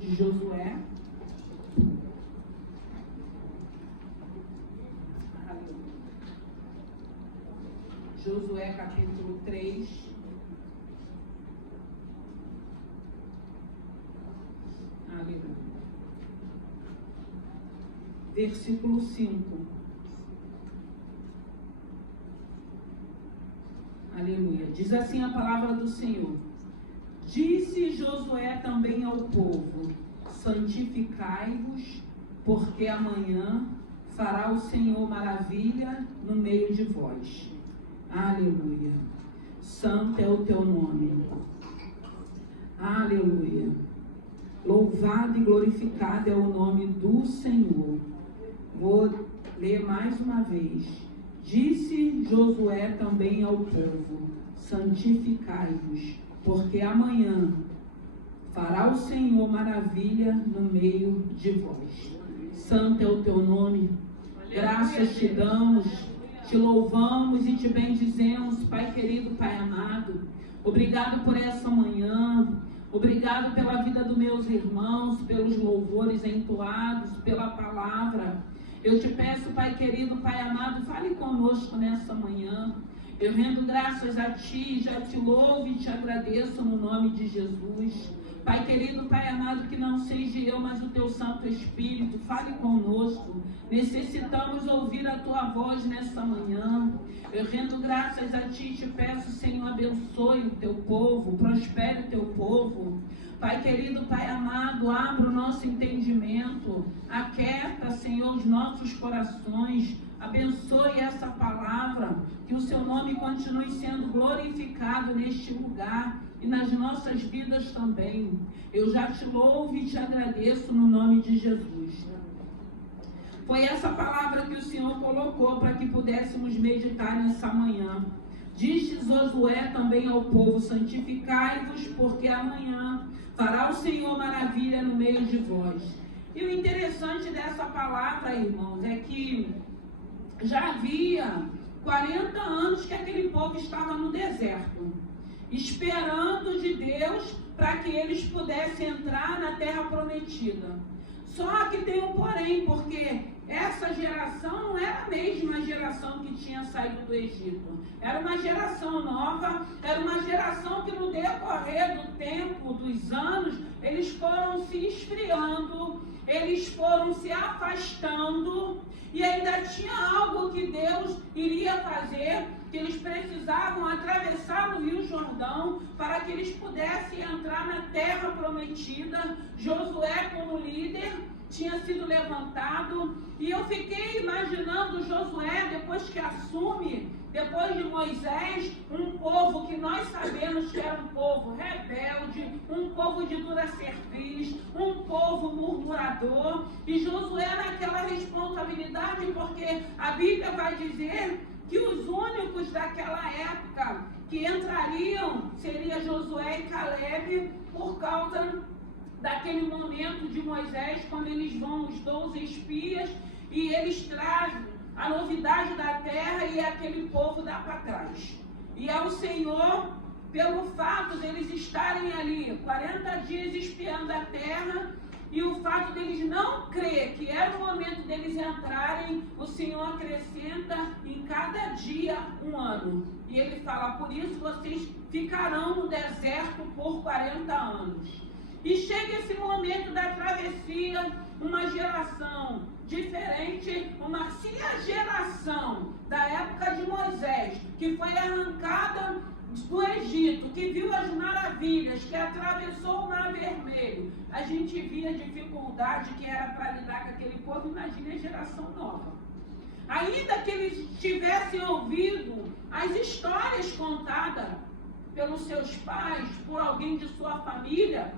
de Josué. Josué capítulo 3. Aleluia. Versículo 5. Aleluia. Diz assim a palavra do Senhor. Disse Josué também ao povo: santificai-vos, porque amanhã fará o Senhor maravilha no meio de vós. Aleluia. Santo é o teu nome. Aleluia. Louvado e glorificado é o nome do Senhor. Vou ler mais uma vez. Disse Josué também ao povo: santificai-vos, porque amanhã fará o Senhor maravilha no meio de vós. Santo é o teu nome. Graças te damos, te louvamos e te bendizemos, Pai querido, Pai amado. Obrigado por essa manhã. Obrigado pela vida dos meus irmãos, pelos louvores entoados, pela palavra. Eu te peço, Pai querido, Pai amado, fale conosco nessa manhã. Eu rendo graças a Ti, já te louvo e te agradeço no nome de Jesus. Pai querido, Pai amado, que não seja eu, mas o Teu Santo Espírito, fale conosco. Necessitamos ouvir a Tua voz nessa manhã. Eu rendo graças a Ti e te peço, Senhor, abençoe o Teu povo, prospere o Teu povo. Pai querido, Pai amado, abra o nosso entendimento, aquieta, Senhor, os nossos corações, abençoe essa palavra, que o Seu nome continue sendo glorificado neste lugar e nas nossas vidas também. Eu já te louvo e te agradeço no nome de Jesus. Foi essa palavra que o Senhor colocou para que pudéssemos meditar nessa manhã. Disse Josué também ao povo: santificai-vos, porque amanhã fará o Senhor maravilha no meio de vós. E o interessante dessa palavra, irmãos, é que já havia 40 anos que aquele povo estava no deserto, esperando de Deus para que eles pudessem entrar na terra prometida. Só que tem um porém, porque essa geração não era a mesma geração que tinha saído do Egito. Era uma geração nova, era uma geração que no decorrer do tempo, dos anos, eles foram se esfriando, eles foram se afastando, e ainda tinha algo que Deus iria fazer, que eles precisavam atravessar o Rio Jordão para que eles pudessem entrar na terra prometida. Josué, como líder, tinha sido levantado, e eu fiquei imaginando Josué, depois que assume, depois de Moisés, um povo que nós sabemos que era um povo rebelde, um povo de dura cerviz, um povo murmurador, e Josué naquela responsabilidade, porque a Bíblia vai dizer que os únicos daquela época que entrariam seria Josué e Calebe, por causa daquele momento de Moisés, quando eles vão, os 12 espias, e eles trazem a novidade da terra, e aquele povo dá para trás. E é o Senhor, pelo fato deles estarem ali 40 dias espiando a terra, e o fato deles não crer que era o momento deles entrarem, o Senhor acrescenta em cada dia um ano. E Ele fala: por isso vocês ficarão no deserto por 40 anos. E chega esse momento da travessia, uma geração diferente, se a geração da época de Moisés, que foi arrancada do Egito, que viu as maravilhas, que atravessou o Mar Vermelho, a gente via a dificuldade que era para lidar com aquele povo. Imagine a geração nova. Ainda que eles tivessem ouvido as histórias contadas pelos seus pais, por alguém de sua família,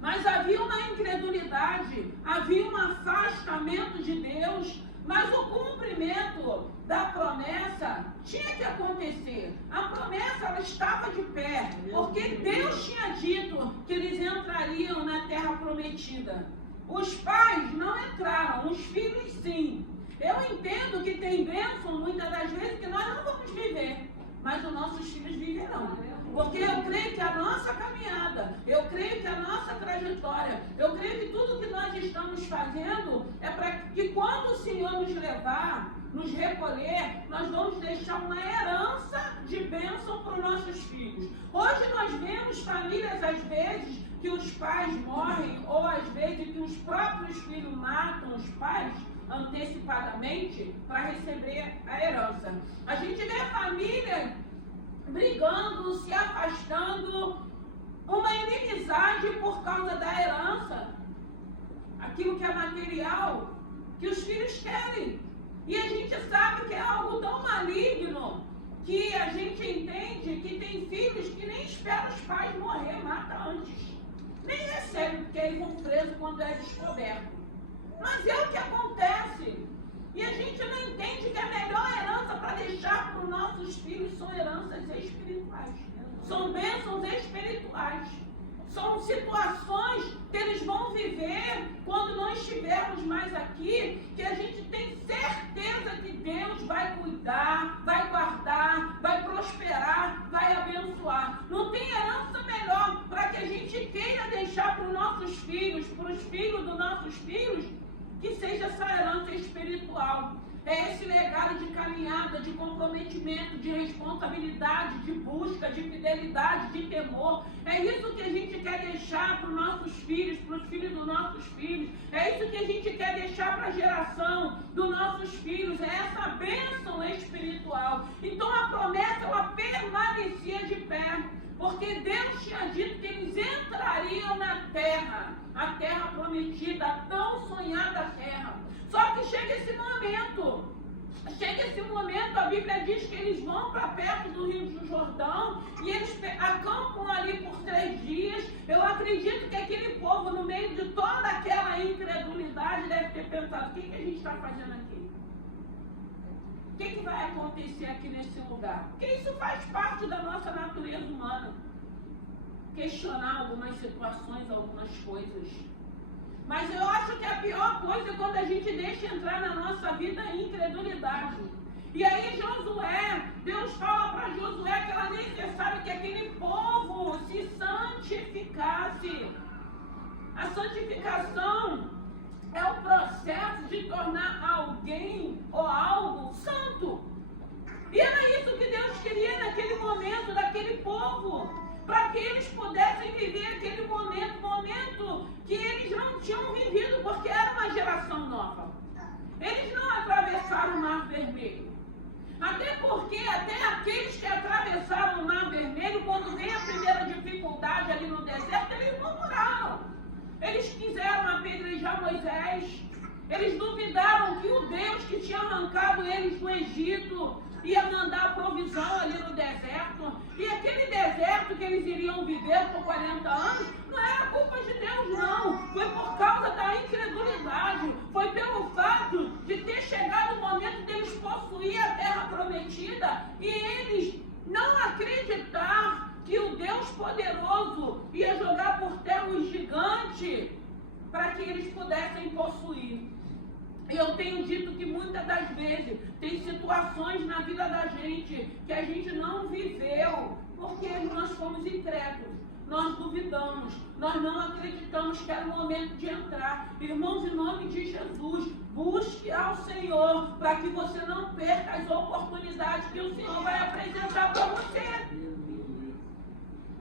mas havia uma incredulidade, havia um afastamento de Deus, mas o cumprimento da promessa tinha que acontecer. A promessa, ela estava de pé, porque Deus tinha dito que eles entrariam na terra prometida. Os pais não entraram, os filhos sim. Eu entendo que tem bênção muitas das vezes que nós não vamos viver, mas os nossos filhos viverão. Porque eu creio que a nossa caminhada, eu creio que a nossa trajetória, eu creio que tudo que nós estamos fazendo é para que quando o Senhor nos levar, nos recolher, nós vamos deixar uma herança de bênção para os nossos filhos. Hoje nós vemos famílias, às vezes, que os pais morrem, ou às vezes que os próprios filhos matam os pais antecipadamente para receber a herança. A gente vê a família brigando, se afastando, uma inimizade por causa da herança, aquilo que é material, que os filhos querem. E a gente sabe que é algo tão maligno que a gente entende que tem filhos que nem esperam os pais morrer, mata antes. Nem recebem, porque eles vão presos quando é descoberto. Mas é o que acontece. E a gente não entende que a melhor herança para deixar para os nossos filhos são heranças espirituais. São bênçãos espirituais. São situações que eles vão viver quando não estivermos mais aqui, que a gente tem certeza que Deus vai cuidar, vai guardar, vai prosperar, vai abençoar. Não tem herança melhor para que a gente queira deixar para os nossos filhos, para os filhos dos nossos filhos, que seja essa herança espiritual. É esse legado de caminhada, de comprometimento, de responsabilidade, de busca, de fidelidade, de temor. É isso que a gente quer deixar para os nossos filhos, para os filhos dos nossos filhos. É isso que a gente quer deixar para a geração dos nossos filhos. É essa bênção espiritual. Então a promessa, ela permanecia de pé. Porque Deus tinha dito que eles entrariam na terra, a terra prometida, a tão sonhada terra. Só que chega esse momento, a Bíblia diz que eles vão para perto do Rio do Jordão e eles acampam ali por 3 dias. Eu acredito que aquele povo, no meio de toda aquela incredulidade, deve ter pensado: o que a gente está fazendo aqui? O que vai acontecer aqui nesse lugar? Porque isso faz parte da nossa natureza humana. Questionar algumas situações, algumas coisas. Mas eu acho que a pior coisa é quando a gente deixa entrar na nossa vida a incredulidade. E aí Josué, Deus fala para Josué que era necessário que aquele povo se santificasse. A santificação é o processo de tornar alguém ou algo santo. E era isso que Deus queria naquele momento, daquele povo, para que eles pudessem viver aquele momento que eles não tinham vivido, porque era uma geração nova. Eles não atravessaram o Mar Vermelho. Até porque, até aqueles que atravessaram o Mar Vermelho, quando veio a primeira dificuldade ali no deserto, eles murmuraram. Eles quiseram apedrejar Moisés. Eles duvidaram que o Deus que tinha arrancado eles do Egito ia mandar provisão ali no deserto. E aquele deserto que eles iriam viver por 40 anos, não era culpa de Deus, não. Foi por causa da incredulidade. Foi pelo fato de ter chegado o momento deles possuir a terra prometida e eles não acreditar que o Deus poderoso ia jogar por terra um gigante para que eles pudessem possuir. Eu tenho dito que muitas das vezes tem situações na vida da gente que a gente não viveu porque nós fomos incrédulos, nós duvidamos, nós não acreditamos que era o momento de entrar. Irmãos, em nome de Jesus, busque ao Senhor para que você não perca as oportunidades que o Senhor vai apresentar para você.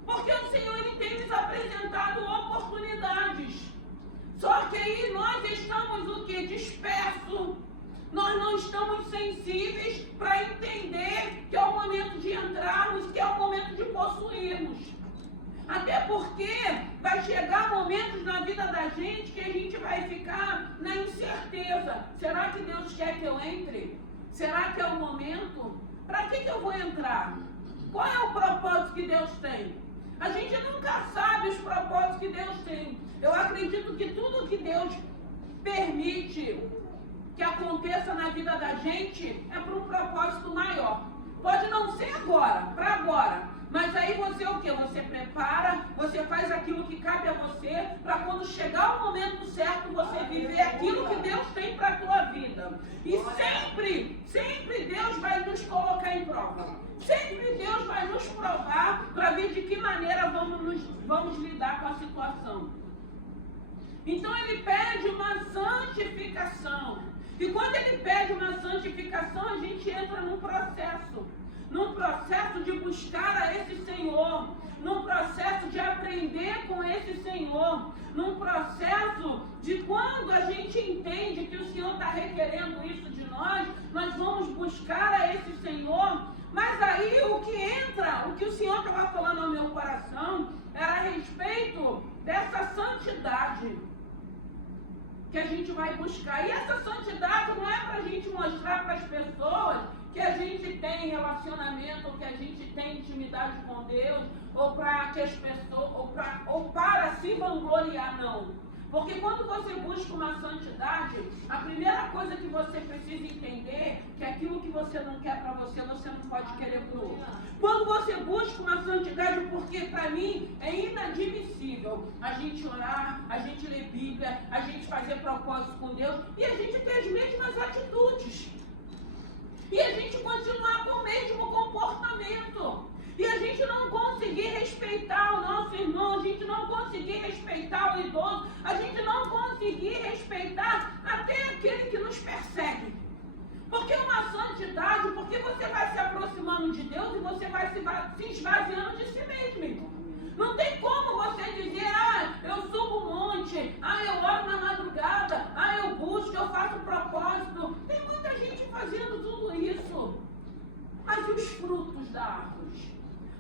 Porque o Senhor, Ele tem nos apresentado oportunidades. Só que aí nós estamos o quê? Dispersos. Nós não estamos sensíveis para entender que é o momento de entrarmos, que é o momento de possuirmos. Até porque vai chegar momentos na vida da gente que a gente vai ficar na incerteza. Será que Deus quer que eu entre? Será que é o momento? Para que eu vou entrar? Qual é o propósito que Deus tem? A gente nunca sabe os propósitos que Deus tem. Eu acredito que tudo que Deus permite que aconteça na vida da gente é para um propósito maior. Pode não ser agora, para agora. Mas aí você o quê? Você prepara, você faz aquilo que cabe a você, para quando chegar o momento certo, você viver aquilo que Deus tem para a tua vida. E sempre Deus vai nos colocar em prova. prova. Sempre Deus vai nos provar para ver de que maneira vamos lidar com a situação. Então ele pede uma santificação. E quando ele pede uma santificação, a gente entra num processo de buscar a esse Senhor, num processo de aprender com esse Senhor, num processo de quando a gente entende que o Senhor está requerendo isso de nós vamos buscar a esse Senhor. Mas aí o que o Senhor estava falando ao meu coração era a respeito dessa santidade que a gente vai buscar. E essa santidade não é para a gente mostrar para as pessoas que a gente tem relacionamento, ou que a gente tem intimidade com Deus, ou para que as pessoas, ou para se vangloriar, não. Porque quando você busca uma santidade, a primeira coisa que você precisa entender é que aquilo que você não quer para você, você não pode querer para o outro. Quando você busca uma santidade, porque para mim é inadmissível a gente orar, a gente ler Bíblia, a gente fazer propósito com Deus e a gente ter as mesmas atitudes. E a gente continuar com o mesmo comportamento. E a gente não conseguir respeitar o nosso irmão, a gente não conseguir respeitar o idoso, a gente não conseguir respeitar até aquele que nos persegue. Porque uma santidade, porque você vai se aproximando de Deus e você vai se esvaziando de si mesmo. Não tem como você dizer, eu subo o monte, eu oro na madrugada, eu busco, eu faço propósito. Tem muita gente fazendo tudo isso. Mas e os frutos da árvore?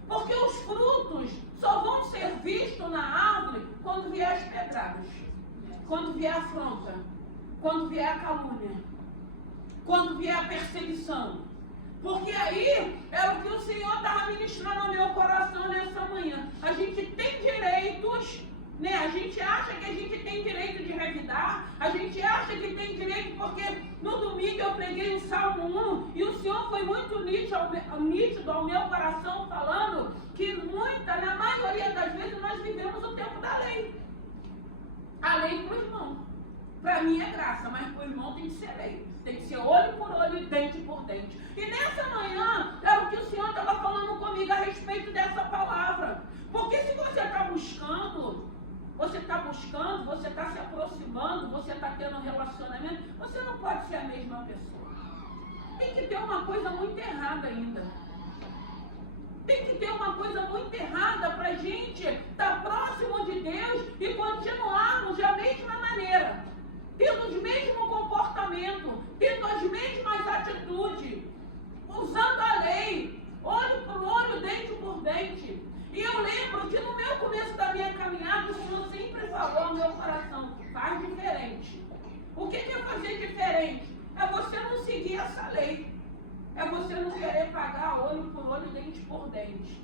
Porque os frutos só vão ser vistos na árvore quando vier as pedradas, quando vier a afronta, quando vier a calúnia, quando vier a perseguição. Porque aí é o que o Senhor estava ministrando no meu coração nessa manhã. A gente tem direitos, né? A gente acha que a gente tem direito de revidar, a gente acha que tem direito porque no domingo eu preguei o Salmo 1 e o Senhor foi muito nítido ao meu coração falando que na maioria das vezes nós vivemos o tempo da lei. A lei para o irmão. Para mim é graça, mas para o irmão tem que ser lei. Tem que ser olho por olho e dente por dente. E nessa manhã era o que o Senhor estava falando comigo a respeito dessa palavra. Porque se você está buscando, você está se aproximando, você está tendo um relacionamento, você não pode ser a mesma pessoa. Tem que ter uma coisa muito errada ainda. Tem que ter uma coisa muito errada para a gente estar próximo de Deus e continuarmos da mesma maneira. Tendo os mesmos comportamentos, tendo as mesmas atitudes, usando a lei, olho por olho, dente por dente. E eu lembro que no meu começo da minha caminhada, o Senhor sempre falou ao meu coração, faz diferente. O que é fazer diferente? É você não seguir essa lei. É você não querer pagar olho por olho, dente por dente.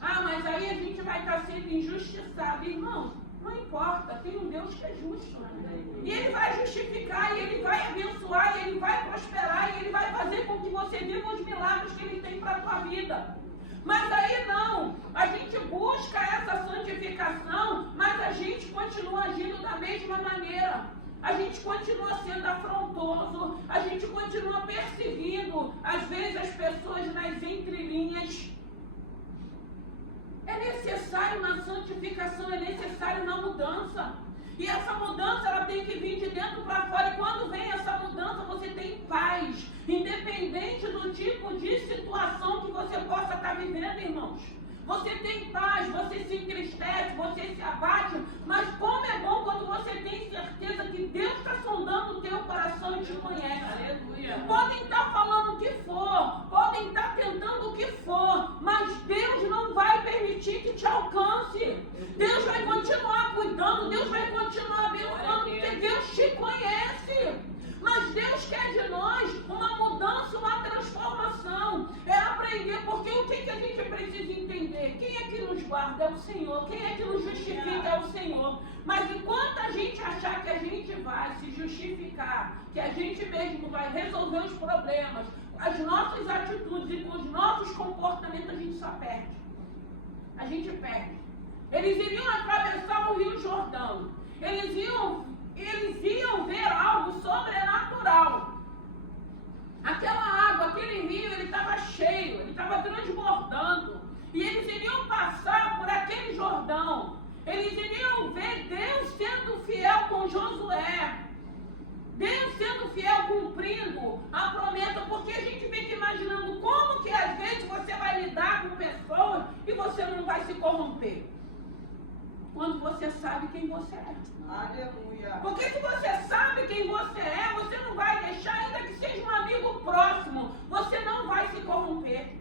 Mas aí a gente vai estar sendo injustiçado. Irmãos, não importa, tem um Deus que é justo. E Ele vai justificar, e Ele vai abençoar, e Ele vai prosperar, e Ele vai fazer com que você viva os milagres que Ele tem para a tua vida. Mas aí não, a gente busca essa santificação, mas a gente continua agindo da mesma maneira. A gente continua sendo afrontoso, a gente continua perseguindo, às vezes, as pessoas nas entrelinhas. É necessário uma santificação, é necessário uma mudança. E essa mudança, ela tem que vir de dentro para fora. E quando vem essa mudança, você tem paz. Independente do tipo de situação que você possa estar vivendo, irmãos. Você tem paz, você se entristece, você se abate. Mas como é bom quando você tem certeza que Deus está sondando o teu coração e te conhece. Aleluia. Podem estar falando o que for, podem estar tentando o que for, mas Deus não vai permitir que te alcance. Deus vai continuar cuidando, Deus vai continuar abençoando, porque Deus te conhece. Mas Deus quer de nós uma mudança, uma transformação. É aprender, porque o que a gente precisa entender? Quem é que nos guarda? É o Senhor. Quem é que nos justifica? É o Senhor. Mas enquanto a gente achar que a gente vai se justificar, que a gente mesmo vai resolver os problemas, as nossas atitudes e com os nossos comportamentos, a gente só perde. A gente perde. Eles iriam atravessar o Rio Jordão. Eles iam ver algo sobrenatural. Aquela água, aquele rio, ele estava cheio. E eles iriam passar por aquele Jordão. Eles iriam ver Deus sendo fiel com Josué. Deus sendo fiel, cumprindo a promessa, porque a gente fica imaginando como que às vezes você vai lidar com pessoas e você não vai se corromper. Quando você sabe quem você é. Aleluia. Porque se você sabe quem você é, você não vai deixar, ainda que seja um amigo próximo, você não vai se corromper.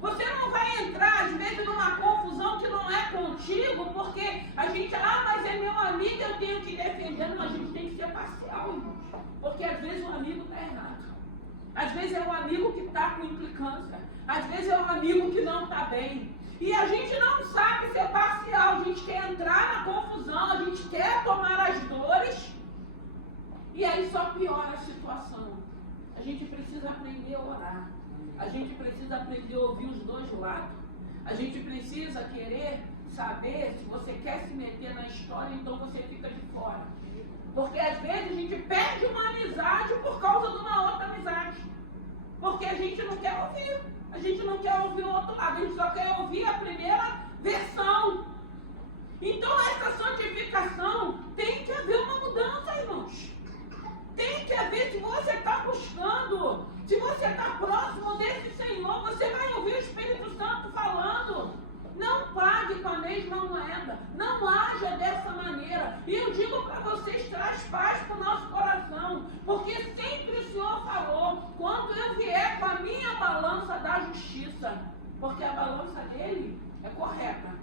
Você não vai entrar, às vezes, numa confusão que não é contigo, porque a gente, mas é meu amigo, eu tenho que defender. Não, a gente tem que ser parcial, irmãos. Porque às vezes o amigo está errado. Às vezes é um amigo que está com implicância. Às vezes é um amigo que não está bem. E a gente não sabe ser parcial. A gente quer entrar na confusão, a gente quer tomar as dores. E aí só piora a situação. A gente precisa aprender a orar. A gente precisa aprender a ouvir os dois lados. A gente precisa querer saber se você quer se meter na história, então você fica de fora. Porque às vezes a gente perde uma amizade por causa de uma outra amizade. Porque a gente não quer ouvir. A gente não quer ouvir o outro lado. A gente só quer ouvir a primeira versão. Então essa santificação tem que haver uma mudança, irmãos. Tem que haver, se você está buscando, se você está próximo desse Senhor, você vai ouvir o Espírito Santo falando. Não pague com a mesma moeda. Não haja dessa maneira. E eu digo para vocês, traz paz para o nosso coração. Porque sempre o Senhor falou, quando eu vier com a minha balança da justiça, porque a balança dele é correta.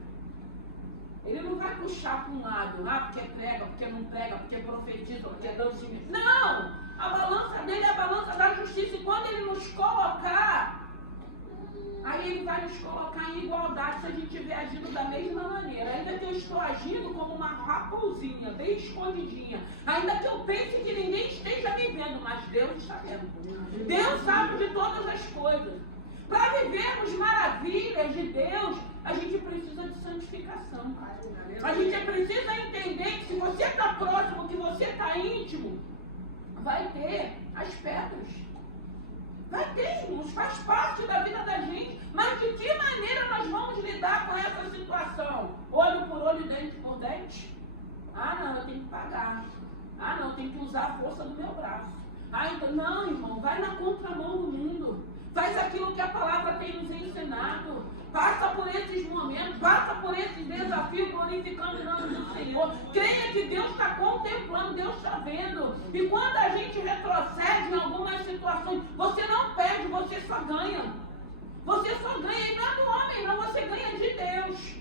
Ele não vai puxar para um lado, porque prega, porque não prega, porque profetiza, porque dança. Não! A balança dele é a balança da justiça. E quando ele nos colocar, aí ele vai nos colocar em igualdade se a gente estiver agindo da mesma maneira. Ainda que eu estou agindo como uma raposinha, bem escondidinha. Ainda que eu pense que ninguém esteja me vendo, mas Deus está vendo. Deus sabe de todas as coisas. Para vivermos maravilhas de Deus, a gente precisa de santificação. A gente precisa entender que se você está próximo, que você está íntimo, vai ter as pedras. Vai ter, irmãos, faz parte da vida da gente. Mas de que maneira nós vamos lidar com essa situação? Olho por olho, dente por dente? Não, eu tenho que pagar. Não, eu tenho que usar a força do meu braço. Então, não, irmão, vai na contramão do mundo. Faz aquilo que a palavra tem nos ensinado. Passa por esses momentos, passa por esses desafios, glorificando o nome do Senhor. Creia que Deus está contemplando, Deus está vendo. E quando a gente retrocede em algumas situações, você não perde, você só ganha. Você só ganha, e não é do homem, não, você ganha de Deus.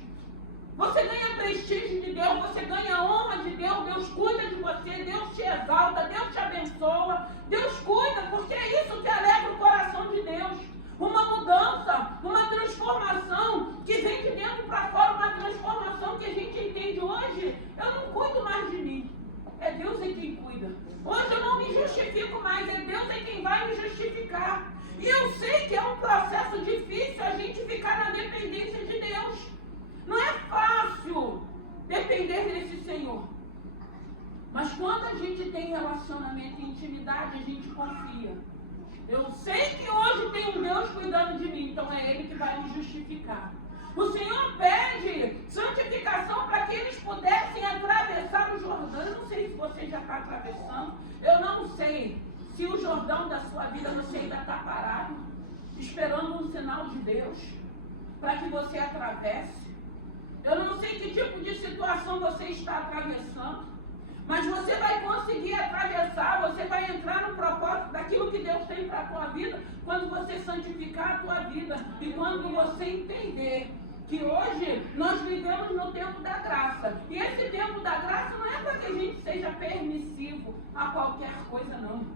Você ganha prestígio de Deus, você ganha honra de Deus, Deus cuida de você, Deus te exalta, Deus te abençoa, Deus cuida, porque é isso que alegra o coração de Deus. Uma mudança, uma transformação que vem de dentro para fora, uma transformação que a gente entende hoje. Eu não cuido mais de mim, é Deus é quem cuida. Hoje eu não me justifico mais, é Deus é quem vai me justificar. E eu sei que é um processo difícil a gente ficar na dependência de Deus. Não é fácil depender desse Senhor. Mas quando a gente tem relacionamento e intimidade, a gente confia. Eu sei que hoje tem um Deus cuidando de mim, então é Ele que vai me justificar. O Senhor pede santificação para que eles pudessem atravessar o Jordão. Eu não sei se você já está atravessando. Eu não sei se o Jordão da sua vida você ainda está parado, esperando um sinal de Deus para que você atravesse. Eu não sei que tipo de situação você está atravessando, mas você vai conseguir atravessar, você vai entrar no propósito daquilo que Deus tem para a tua vida, quando você santificar a tua vida e quando você entender que hoje nós vivemos no tempo da graça. E esse tempo da graça não é para que a gente seja permissivo a qualquer coisa, não.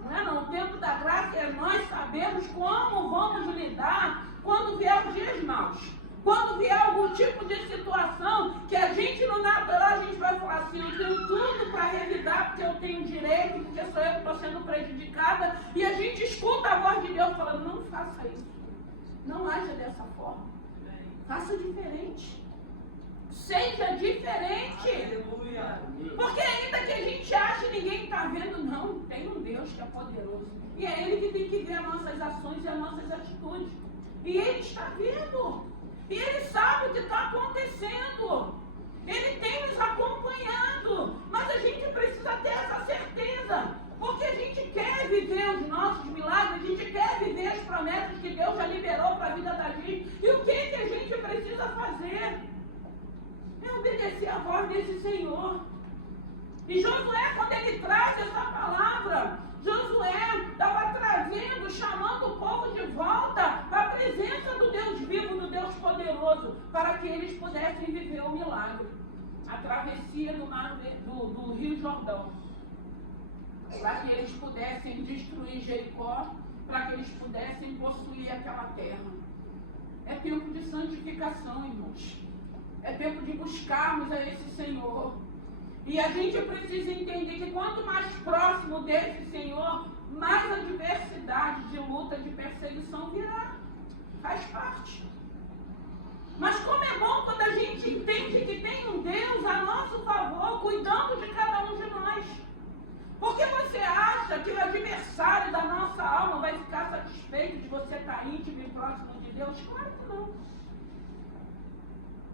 Não é não. O tempo da graça é nós sabermos como vamos lidar quando vier os dias maus. Quando vier algum tipo de situação que a gente no natural, a gente vai falar assim, eu tenho tudo para revidar, porque eu tenho direito, porque sou eu que estou sendo prejudicada, e a gente escuta a voz de Deus falando, não faça isso, não haja dessa forma, faça diferente, seja diferente, aleluia. Porque ainda que a gente ache que ninguém está vendo, não, tem um Deus que é poderoso, e é Ele que tem que ver as nossas ações e as nossas atitudes, e Ele está vendo. E Ele sabe o que está acontecendo. Ele tem nos acompanhado. Mas a gente precisa ter essa certeza. Porque a gente quer viver os nossos milagres, a gente quer viver as promessas que Deus já liberou para a vida da gente. E o que a gente precisa fazer? É obedecer a voz desse Senhor. E Josué, quando ele traz essa palavra, Josué estava trazendo, chamando o povo de volta para a presença do Deus vivo, do Deus poderoso, para que eles pudessem viver o milagre. A travessia do Rio Jordão. Para que eles pudessem destruir Jericó, para que eles pudessem possuir aquela terra. É tempo de santificação, irmãos. É tempo de buscarmos a esse Senhor. E a gente precisa entender que quanto mais próximo desse Senhor, mais adversidade de luta, de perseguição virá. Faz parte. Mas como é bom quando a gente entende que tem um Deus a nosso favor, cuidando de cada um de nós. Porque você acha que o adversário da nossa alma vai ficar satisfeito de você estar íntimo e próximo de Deus? Claro que não.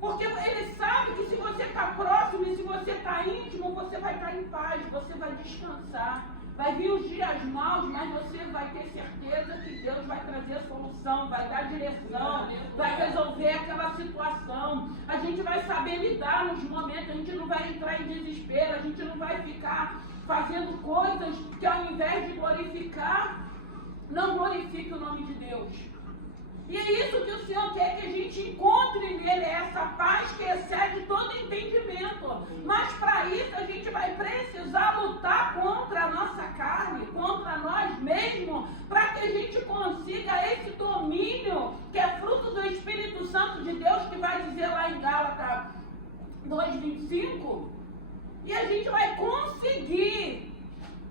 Porque ele sabe que se você está próximo e se você está íntimo, você vai estar em paz, você vai descansar. Vai vir os dias maus, mas você vai ter certeza que Deus vai trazer solução, vai dar direção, vai resolver aquela situação. A gente vai saber lidar nos momentos, a gente não vai entrar em desespero, a gente não vai ficar fazendo coisas que ao invés de glorificar, não glorifique o nome de Deus. E é isso que o Senhor quer que a gente encontre nele, essa paz que excede todo entendimento. Mas para isso a gente vai precisar lutar contra a nossa carne, contra nós mesmos, para que a gente consiga esse domínio, que é fruto do Espírito Santo de Deus, que vai dizer lá em Gálatas 2:25, e a gente vai conseguir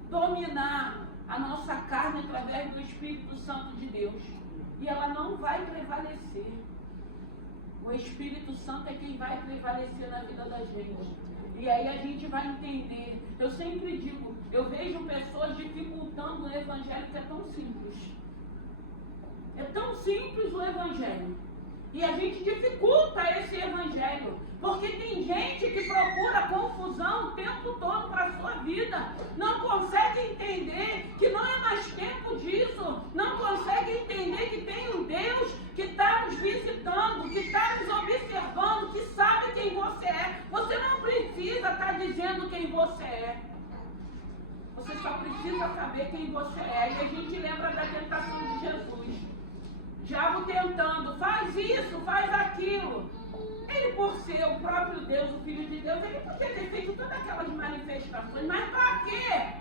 dominar a nossa carne através do Espírito Santo de Deus. E ela não vai prevalecer. O Espírito Santo é quem vai prevalecer na vida da gente. E aí a gente vai entender. Eu sempre digo, eu vejo pessoas dificultando o Evangelho que é tão simples. É tão simples o Evangelho. E a gente dificulta esse Evangelho. Porque tem gente que procura confusão o tempo todo para a sua vida. Não consegue entender que não é mais tempo disso. Não consegue entender que tem um Deus que está nos visitando, que está nos observando, que sabe quem você é. Você não precisa estar dizendo quem você é. Você só precisa saber quem você é. E a gente lembra da tentação de Jesus. Diabo tentando, faz isso, faz aquilo. Ele, por ser o próprio Deus, o Filho de Deus, ele podia ter feito todas aquelas manifestações, mas para quê?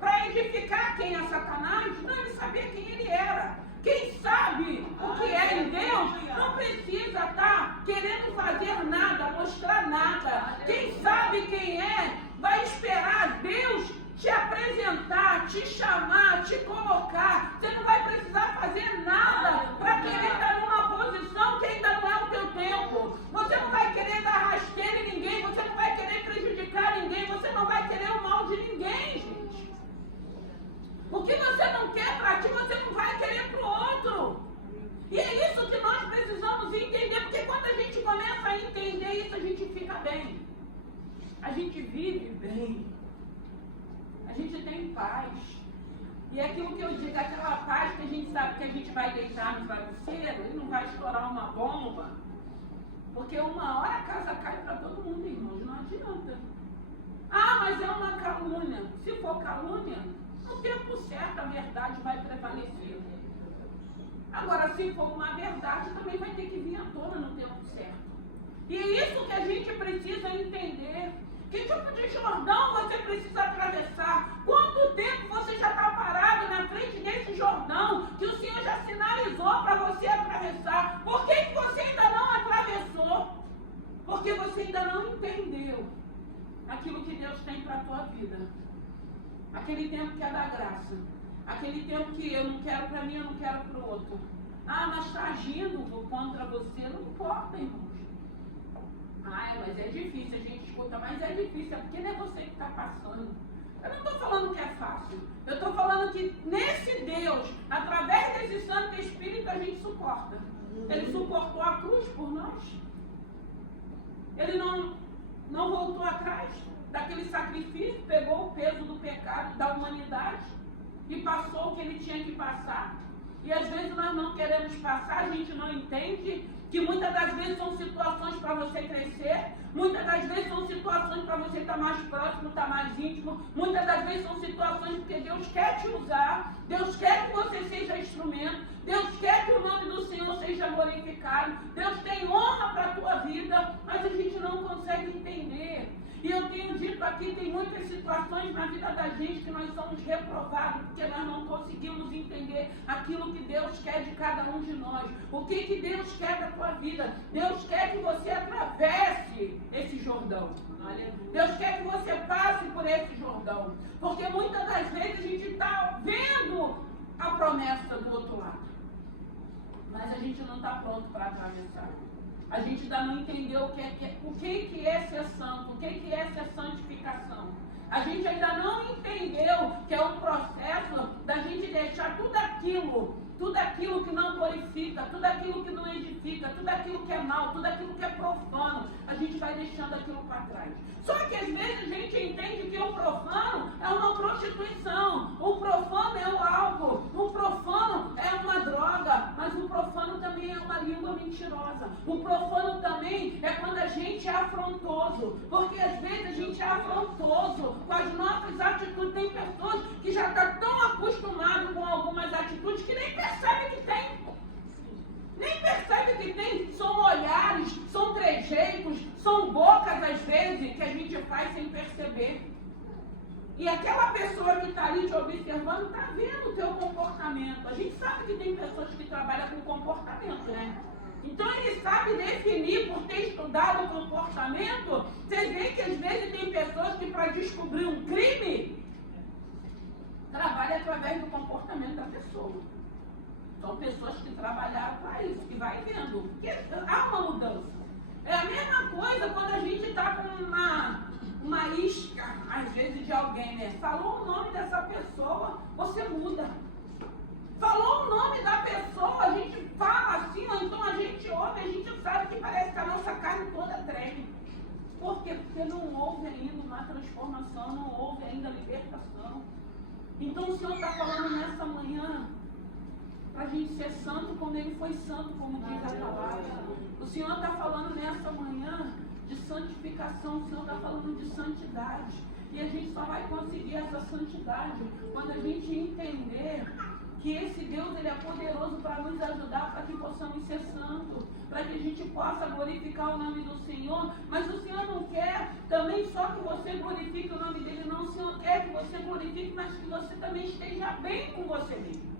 Para edificar quem é Satanás? Não, ele sabia quem ele era. Quem sabe o que é em Deus, não precisa estar querendo fazer nada, mostrar nada. Quem sabe quem é, vai esperar Deus te apresentar, te chamar, te colocar. Você não vai precisar fazer nada para querer estar numa posição que ainda não é o teu tempo. Você não vai querer dar rasteira em ninguém, você não vai querer prejudicar ninguém, você não vai querer o mal de ninguém, gente. O que você não quer para ti, você não vai querer para o outro. E é isso que nós precisamos entender, porque quando a gente começa a entender isso, a gente fica bem. A gente vive bem. A gente tem paz. E é aquilo que eu digo, aquela paz que a gente sabe que a gente vai deitar no travesseiro e não vai estourar uma bomba. Porque uma hora a casa cai para todo mundo, irmãos, não adianta. Ah, mas é uma calúnia. Se for calúnia, no tempo certo a verdade vai prevalecer. Agora, se for uma verdade, também vai ter que vir à tona no tempo certo. E é isso que a gente precisa entender. Que tipo de Jordão você precisa atravessar? Quanto tempo você já está parado na frente desse Jordão que o Senhor já sinalizou para você atravessar? Por que você ainda não atravessou? Porque você ainda não entendeu aquilo que Deus tem para a tua vida. Aquele tempo que é da graça. Aquele tempo que eu não quero para mim, eu não quero para o outro. Ah, mas está agindo contra você. Não importa, irmãos. Ah, mas é difícil, a gente escuta, mas é difícil, é porque não é você que está passando. Eu não estou falando que é fácil. Eu estou falando que nesse Deus, através desse Santo Espírito, a gente suporta. Ele suportou a cruz por nós. Ele não voltou atrás daquele sacrifício, pegou o peso do pecado da humanidade e passou o que ele tinha que passar. E às vezes nós não queremos passar, a gente não entende que muitas das vezes são situações para você crescer, muitas das vezes são situações para você estar mais próximo, estar mais íntimo, muitas das vezes são situações porque Deus quer te usar, Deus quer que você seja instrumento, Deus quer que o nome do Senhor seja glorificado, Deus tem honra para a tua vida, mas a gente não consegue entender. E eu tenho dito aqui, tem muitas situações na vida da gente que nós somos reprovados, porque nós não conseguimos entender aquilo que Deus quer de cada um de nós. O que Deus quer da tua vida? Deus quer que você atravesse esse Jordão. Deus quer que você passe por esse Jordão. Porque muitas das vezes a gente está vendo a promessa do outro lado. Mas a gente não está pronto para atravessar. A gente ainda não entendeu o que é ser santo, o que é ser santificação. A gente ainda não entendeu que é o processo da gente deixar tudo aquilo que não glorifica, tudo aquilo que não edifica, tudo aquilo que é mal, tudo aquilo que é profano, a gente vai deixando aquilo para trás. Só que às vezes a gente entende que o profano é uma prostituição, o profano é o álcool, o profano é uma droga, mas o profano também é uma língua mentirosa. O profano também é quando a gente é afrontoso, porque às vezes a gente é afrontoso com as nossas atitudes. Tem pessoas que já estão tão acostumadas com algumas atitudes que nem percebe que tem. Nem percebe que tem. São olhares, são trejeitos, são bocas às vezes que a gente faz sem perceber. E aquela pessoa que está ali te observando está vendo o teu comportamento. A gente sabe que tem pessoas que trabalham com comportamento, né? Então ele sabe definir, por ter estudado o comportamento. Você vê que às vezes tem pessoas que para descobrir um crime trabalham através do comportamento da pessoa. São pessoas que trabalharam para isso, que vai vendo. Porque há uma mudança. É a mesma coisa quando a gente está com uma isca, às vezes, de alguém, né? Falou o nome dessa pessoa, você muda. Falou o nome da pessoa, a gente fala assim, ou então a gente ouve, a gente sabe que parece que a nossa carne toda treme. Por quê? Porque não houve ainda uma transformação, não houve ainda libertação. Então o Senhor está falando nessa manhã para a gente ser santo como Ele foi santo, como diz a palavra. O Senhor está falando nessa manhã de santificação, o Senhor está falando de santidade. E a gente só vai conseguir essa santidade quando a gente entender que esse Deus, Ele é poderoso para nos ajudar, para que possamos ser santos, para que a gente possa glorificar o nome do Senhor. Mas o Senhor não quer também só que você glorifique o nome dEle, não. O Senhor quer que você glorifique, mas que você também esteja bem com você mesmo.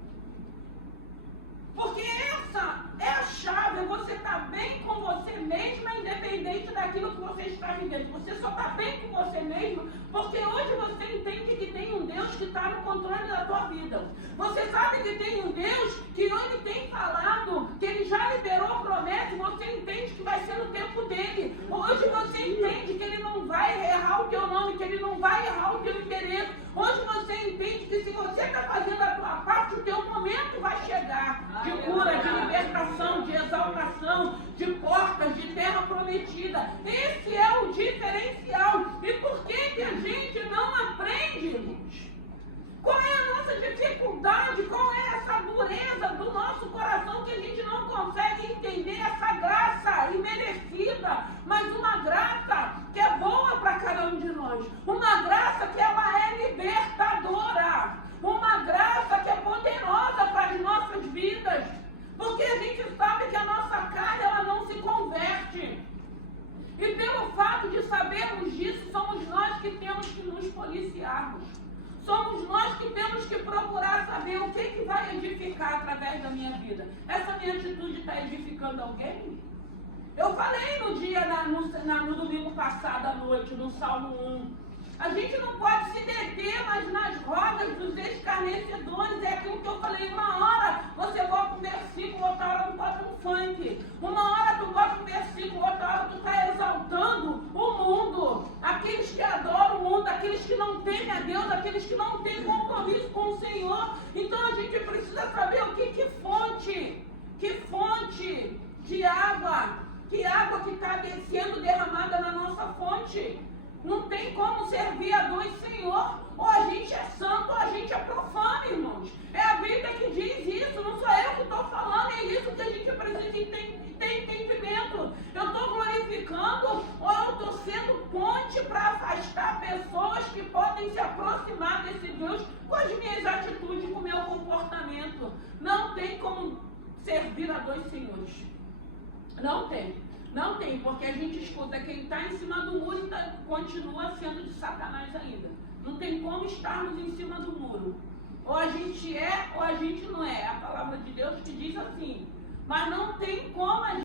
Porque essa é a chave, você está bem com você mesma, independente daquilo que você está vivendo. Você só está bem com você mesmo, porque hoje você entende que tem um Deus que está no controle da tua vida. Você sabe que tem um Deus que Ele tem falado, que Ele já liberou a promessa, e você entende que vai ser no tempo dEle. Hoje você entende que Ele não vai errar o teu nome, que Ele não vai errar o teu interesse. Hoje você entende que se você está fazendo a tua parte, o teu momento vai chegar. De cura, de libertação, de exaltação, de portas, de terra prometida. Esse é o diferencial. E por que a gente não aprende, gente? Qual é a nossa dificuldade? Qual é essa dureza do nosso coração que a gente não consegue entender essa graça imerecida, mas uma graça que é boa para cada um de nós. Uma graça que ela é libertadora. Uma graça que é poderosa para as nossas vidas. Porque a gente sabe que a nossa carne ela não se converte. E pelo fato de sabermos disso, somos nós que temos que nos policiarmos. Somos nós que temos que procurar saber o que vai edificar através da minha vida. Essa minha atitude está edificando alguém? Eu falei no dia, no domingo passado à noite, no Salmo 1. A gente não pode se deter mais nas rodas dos escarnecedores. É aquilo que eu falei. Uma hora você bota um versículo, outra hora tu bota um funk. Uma hora tu bota um versículo, outra hora tu está exaltando o mundo. Aqueles que adoram o mundo, aqueles que não temem a Deus, aqueles que não têm compromisso com o Senhor. Então a gente precisa saber o que fonte fonte de água, que está sendo derramada na nossa fonte. Não tem como servir a dois senhor. Ou a gente é santo ou a gente é profano, irmãos. É a Bíblia que diz isso, não sou eu que estou falando, é isso que a gente precisa ter entendimento. Eu estou glorificando ou eu estou sendo ponte para afastar pessoas que podem se aproximar desse Deus com as minhas atitudes, com o meu comportamento. Não tem como servir a dois senhores. Não tem. Não tem, porque a gente escuta quem está em cima do muro e continua sendo de Satanás ainda. Não tem como estarmos em cima do muro. Ou a gente é, ou a gente não é. A palavra de Deus que diz assim. Mas não tem como a gente